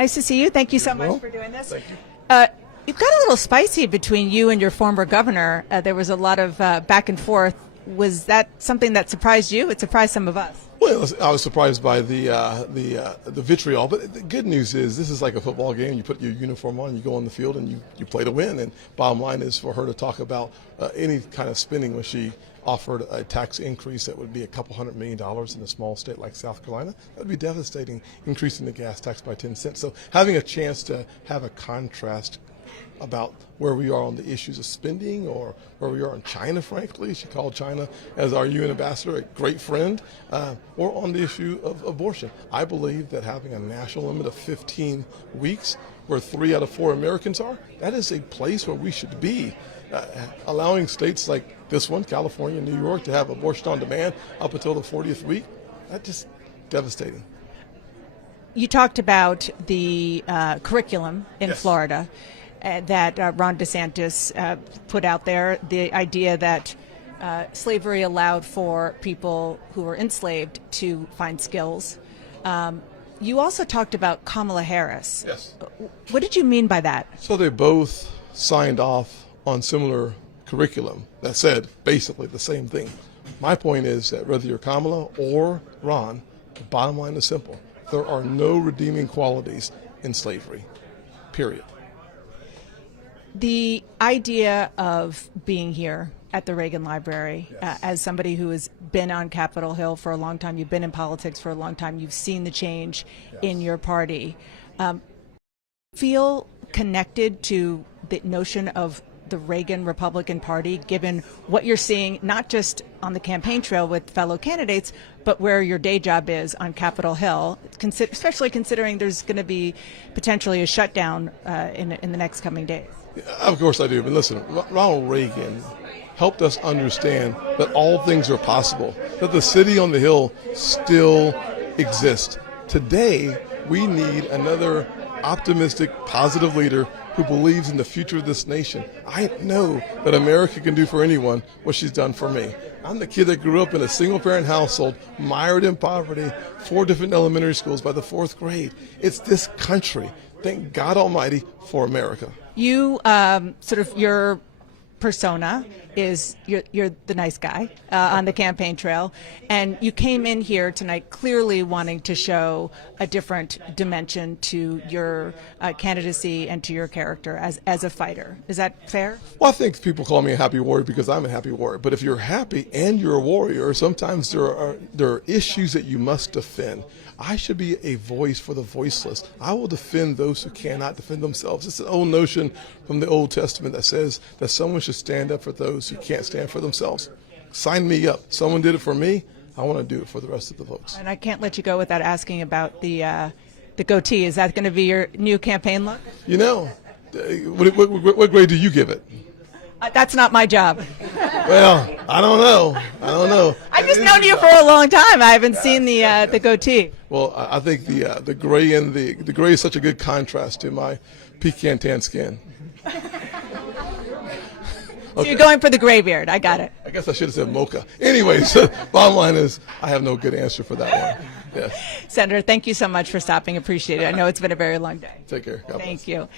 Nice to see you. Thank you so much for doing this. Thank you. You've got a little spicy between you and your former governor. There was a lot of back and forth. Was that something that surprised you? It surprised some of us. Well, I was surprised by the vitriol, but the good news is this is like a football game. You put your uniform on, you go on the field, and you play to win. And bottom line is for her to talk about any kind of spending when she offered a tax increase that would be $200 million in a small state like South Carolina. That would be devastating, increasing the gas tax by 10 cents. So having a chance to have a contrast about where we are on the issues of spending or where we are in China, frankly. She called China, as our UN ambassador, a great friend, or on the issue of abortion. I believe that having a national limit of 15 weeks, where 3 out of 4 Americans are, that is a place where we should be. Allowing states like this one, California, New York, to have abortion on demand up until the 40th week, that's just devastating. You talked about the curriculum in Yes. Florida that Ron DeSantis put out there, the idea that slavery allowed for people who were enslaved to find skills. You also talked about Kamala Harris. Yes. What did you mean by that? So they both signed off on similar curriculum that said basically the same thing. My point is that whether you're Kamala or Ron, the bottom line is simple. There are no redeeming qualities in slavery, period. The idea of being here at the Reagan Library, Yes. as somebody who has been on Capitol Hill for a long time, you've been in politics for a long time, you've seen the change in your party. Feel connected to the notion of the Reagan Republican Party, given what you're seeing, not just on the campaign trail with fellow candidates, but where your day job is on Capitol Hill, especially considering there's going to be potentially a shutdown in the next coming days? Of course I do, but listen, Ronald Reagan helped us understand that all things are possible, that the city on the Hill still exists. Today, we need another optimistic, positive leader who believes in the future of this nation. I know that America can do for anyone what she's done for me. I'm the kid that grew up in a single-parent household, mired in poverty, 4 different elementary schools by the 4th grade. It's this country. Thank God Almighty for America. You your persona is you're the nice guy on the campaign trail, and you came in here tonight clearly wanting to show a different dimension to your candidacy and to your character as a fighter. Is that fair? Well, I think people call me a happy warrior because I'm a happy warrior. But if you're happy and you're a warrior, sometimes there are issues that you must defend. I should be a voice for the voiceless. I will defend those who cannot defend themselves. It's an old notion from the Old Testament that says that someone should stand up for those who can't stand for themselves. Sign me up. Someone did it for me. I want to do it for the rest of the folks. And I can't let you go without asking about the goatee. Is that going to be your new campaign look? You know, what grade do you give it? That's not my job. Well, I don't know. I've just known you for a long time. I haven't seen the goatee. Well, I think the gray and the gray is such a good contrast to my pecan tan skin. So you're going for the gray beard. I got it. I guess I should have said mocha. Anyways, bottom line is I have no good answer for that one. Yes. Senator, thank you so much for stopping. Appreciate it. I know it's been a very long day. Take care. God bless. Thank you.